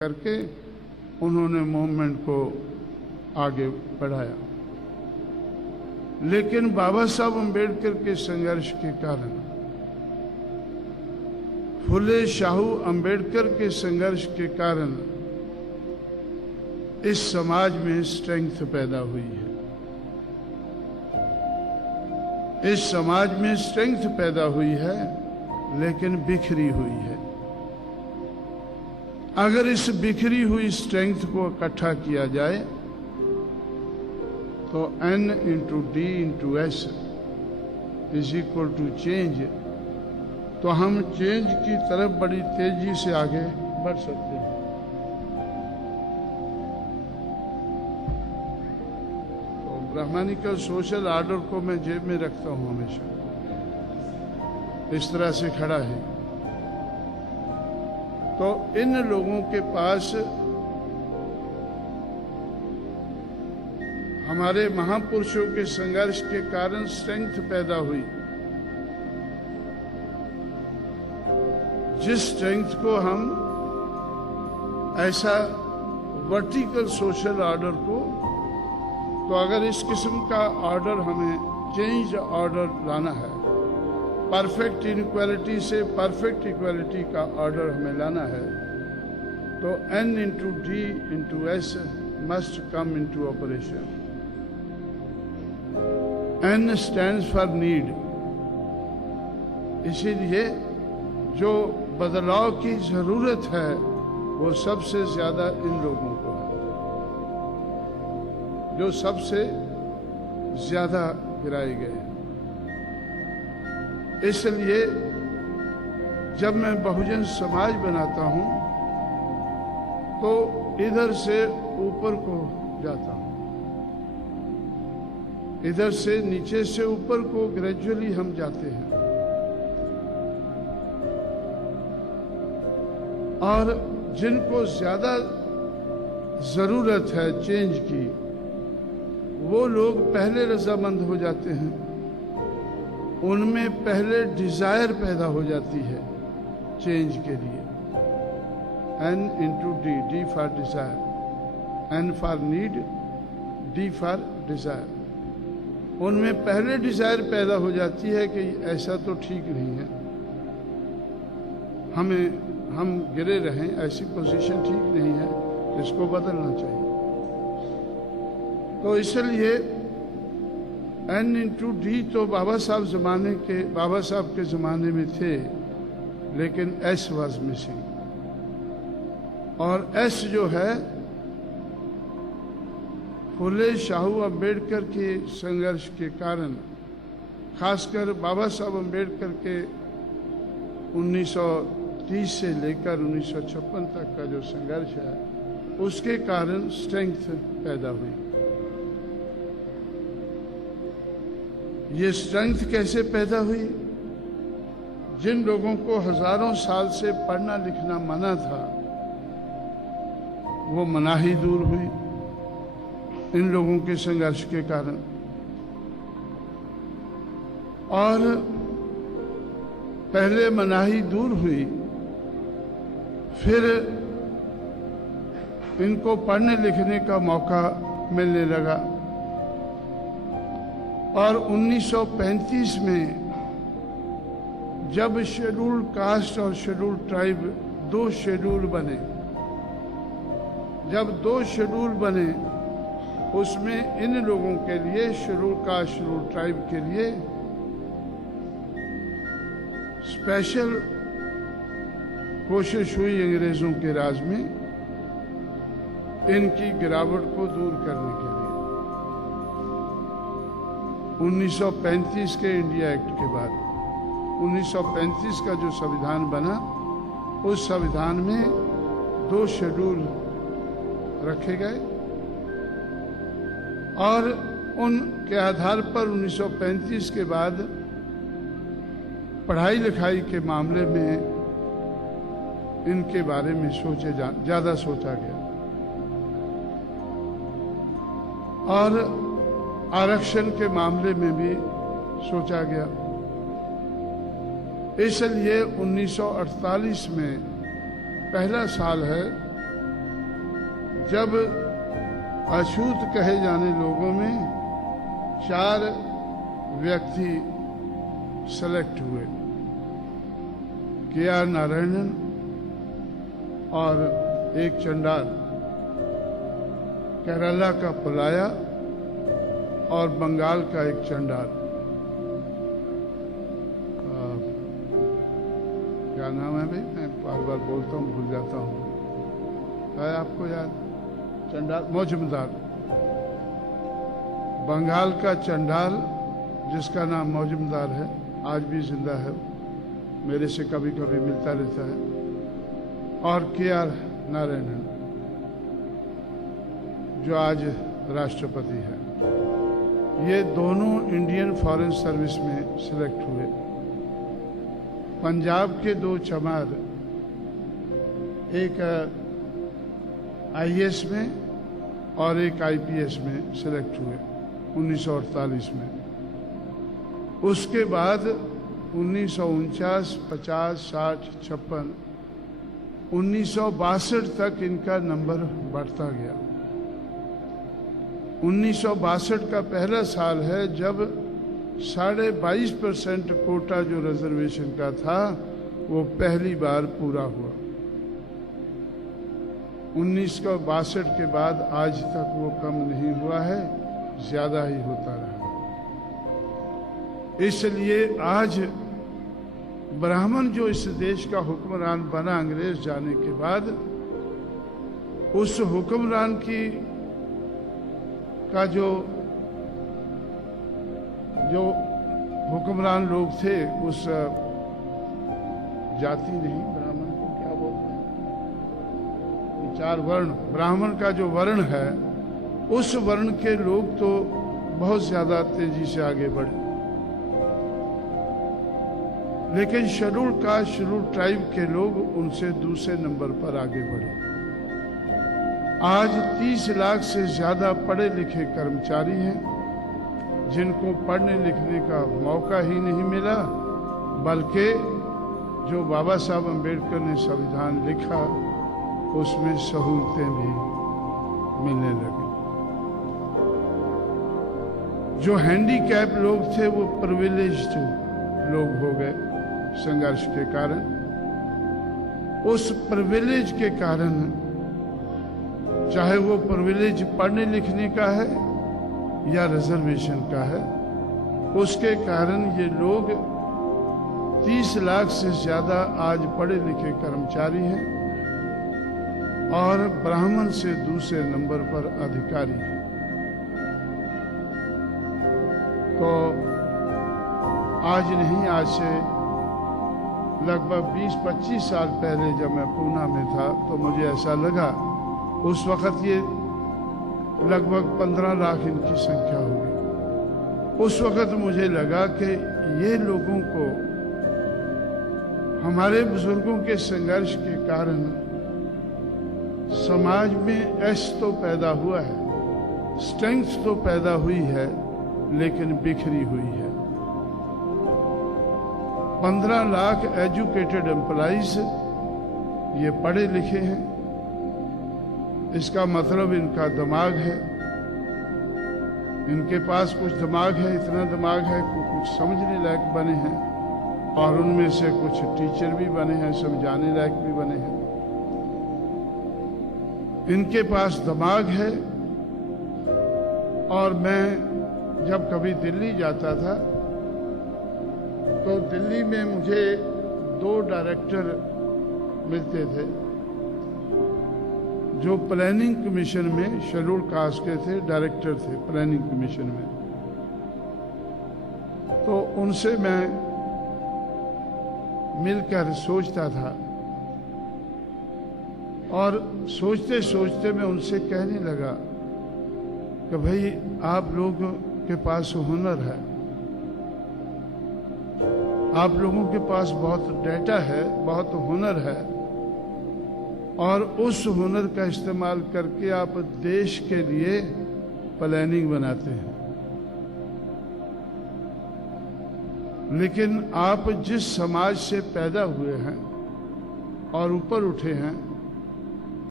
करके उन्होंने मूवमेंट को आगे बढ़ाया। लेकिन बाबा साहब अम्बेडकर के संघर्ष के कारण, फुले शाहू अम्बेडकर के संघर्ष के कारण इस समाज में स्ट्रेंथ पैदा हुई है। इस समाज में स्ट्रेंथ पैदा हुई है, लेकिन बिखरी हुई है। अगर इस बिखरी हुई स्ट्रेंथ को इकट्ठा किया जाए तो N into D into S is equal to change, तो हम चेंज की तरफ बड़ी तेजी से आगे बढ़ सकते हैं। तो ब्राह्मणिकल सोशल ऑर्डर को मैं जेब में रखता हूं हमेशा, इस तरह से खड़ा है। तो इन लोगों के पास हमारे महापुरुषों के संघर्ष के कारण स्ट्रेंथ पैदा हुई, जिस स्ट्रेंथ को हम ऐसा वर्टिकल सोशल ऑर्डर को, तो अगर इस किस्म का ऑर्डर हमें चेंज ऑर्डर लाना है, परफेक्ट इनइक्वालिटी से परफेक्ट इक्वालिटी का ऑर्डर हमें लाना है, तो N into D into S must come into operation. N stands for need, इसीलिए जो बदलाव की जरूरत है वो सबसे ज्यादा इन लोगों को है, जो सबसे ज्यादा गिराए गए हैं। इसलिए जब मैं बहुजन समाज बनाता हूं तो इधर से ऊपर को जाता हूं, इधर से नीचे से ऊपर को ग्रेजुअली हम जाते हैं। और जिनको ज्यादा जरूरत है चेंज की, वो लोग पहले रजामंद हो जाते हैं, उनमें पहले डिजायर पैदा हो जाती है चेंज के लिए। N into D, D for Dzire, N for need, D for Dzire. उनमें पहले डिजायर पैदा हो जाती है कि ऐसा तो ठीक नहीं है, हम गिरे रहें, ऐसी पोजीशन ठीक नहीं है, इसको बदलना चाहिए। तो इसलिए N इंटू डी तो बाबा साहब के जमाने में थे, लेकिन S वाज मिसिंग। और S जो है, फुले शाहू अम्बेडकर के संघर्ष के कारण, खासकर बाबा साहब अम्बेडकर के 1930 से लेकर 1956 तक का जो संघर्ष है, उसके कारण स्ट्रेंथ पैदा हुई। ये स्ट्रेंथ कैसे पैदा हुई? जिन लोगों को हजारों साल से पढ़ना लिखना मना था, वो मनाही दूर हुई इन लोगों के संघर्ष के कारण। और पहले मनाही दूर हुई, फिर इनको पढ़ने लिखने का मौका मिलने लगा। और 1935 में जब शेड्यूल्ड कास्ट और शेड्यूल्ड ट्राइब दो शेड्यूल बने, जब दो शेड्यूल बने, उसमें इन लोगों के लिए, शेड्यूल्ड कास्ट शेड्यूल्ड ट्राइब के लिए स्पेशल कोशिश हुई अंग्रेजों के राज में इनकी गिरावट को दूर करने के लिए। 1935 के इंडिया एक्ट के बाद 1935 का जो संविधान बना, उस संविधान में दो शेड्यूल रखे गए, और उनके आधार पर 1935 के बाद पढ़ाई लिखाई के मामले में इनके बारे में ज्यादा सोचा गया। और आरक्षण के मामले में भी सोचा गया। इसलिए 1948 में पहला साल है जब अछूत कहे जाने लोगों में 4 व्यक्ति सेलेक्ट हुए, के.आर. नारायणन और एक चंडाल, केरला का पलाया और बंगाल का एक चंडाल। क्या नाम है भाई? मैं बार बार बोलता हूँ, भूल जाता हूँ। है आपको याद? चंडाल मौजूमदार, बंगाल का चंडाल जिसका नाम मौजूमदार है, आज भी जिंदा है, मेरे से कभी कभी मिलता रहता है, और के.आर. नारायणन जो आज राष्ट्रपति है। ये दोनों इंडियन फॉरेन सर्विस में सिलेक्ट हुए। पंजाब के 2 चमार, एक आईएएस में और एक आईपीएस में सिलेक्ट हुए 1948 में। उसके बाद 1949, 50, 60, 56, 1962 तक इनका नंबर बढ़ता गया। 1962 का पहला साल है जब 22.5% कोटा जो रिजर्वेशन का था वो पहली बार पूरा हुआ। 1962 के बाद आज तक वो कम नहीं हुआ है, ज्यादा ही होता रहा। इसलिए आज ब्राह्मण जो इस देश का हुक्मरान बना अंग्रेज जाने के बाद, उस हुक्मरान का जो हुक्मरान लोग थे, उस जाति नहीं, ब्राह्मण को क्या बोलते हैं, 4 वर्ण, ब्राह्मण का जो वर्ण है, उस वर्ण के लोग तो बहुत ज्यादा तेजी से आगे बढ़े। लेकिन शेड्यूल कास्ट, शेड्यूल ट्राइब के लोग उनसे दूसरे नंबर पर आगे बढ़े। आज 30 लाख से ज्यादा पढ़े लिखे कर्मचारी हैं जिनको पढ़ने लिखने का मौका ही नहीं मिला, बल्कि जो बाबा साहब अम्बेडकर ने संविधान लिखा उसमें सहूलतें भी मिलने लगी। जो हैंडीकैप लोग थे वो प्रिविलेज्ड लोग हो गए संघर्ष के कारण। उस प्रिविलेज के कारण, चाहे वो प्रिविलेज पढ़ने लिखने का है या रिजर्वेशन का है, उसके कारण ये लोग 30 लाख से ज्यादा आज पढ़े लिखे कर्मचारी हैं और ब्राह्मण से दूसरे नंबर पर अधिकारी हैं। तो आज नहीं, आज से लगभग 20-25 साल पहले जब मैं पूना में था तो मुझे ऐसा लगा, उस वक्त ये लगभग 15 लाख इनकी संख्या होगी। उस वक्त मुझे लगा कि ये लोगों को हमारे बुजुर्गों के संघर्ष के कारण समाज में ऐश तो पैदा हुआ है, स्ट्रेंथ तो पैदा हुई है, लेकिन बिखरी हुई है। 15 लाख एजुकेटेड एम्प्लॉइज ये पढ़े लिखे हैं, इसका मतलब इनका दिमाग है, इनके पास कुछ दिमाग है, इतना दिमाग है कि कुछ समझने लायक बने हैं, और उनमें से कुछ टीचर भी बने हैं, समझाने लायक भी बने हैं। इनके पास दिमाग है। और मैं जब कभी दिल्ली जाता था तो दिल्ली में मुझे 2 डायरेक्टर मिलते थे जो प्लानिंग कमीशन में शेड्यूल कास्ट के थे, डायरेक्टर थे प्लानिंग कमीशन में। तो उनसे मैं मिलकर सोचता था, और सोचते सोचते मैं उनसे कहने लगा कि भाई आप लोगों के पास हुनर है, आप लोगों के पास बहुत डेटा है, बहुत हुनर है, और उस हुनर का इस्तेमाल करके आप देश के लिए प्लानिंग बनाते हैं। लेकिन आप जिस समाज से पैदा हुए हैं और ऊपर उठे हैं,